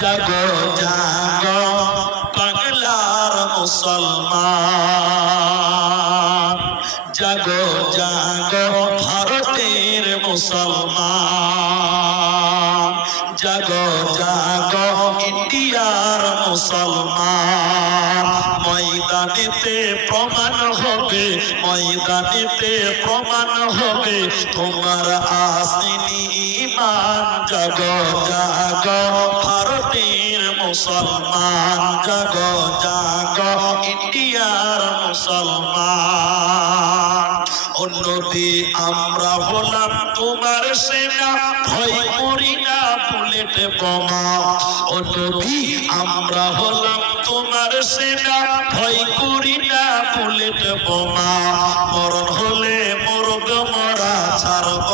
জাগো জাগো বাংলার মুসলমান, জাগো জাগো ভারতের মুসলমান, জাগো জাগো ইন্ডিয়ার মুসলমান। ময়দানেতে প্রমাণ হবে, ময়দানেতে প্রমাণ হবে তোমার আসেনি ঈমান। জাগো জাগো ভারতের মুসলমান, জাগো জাগো ইন্ডিয়ার মুসলমান। ও নবী আমরা হলাম তোমার সেনা, ভয় করি না বুলেট বোমা। ও নবী আমরা হলাম তোমার সেনা, ভয় করি না বুলেট বোমা। মরণ হলে মরব মরা, ছাড়ব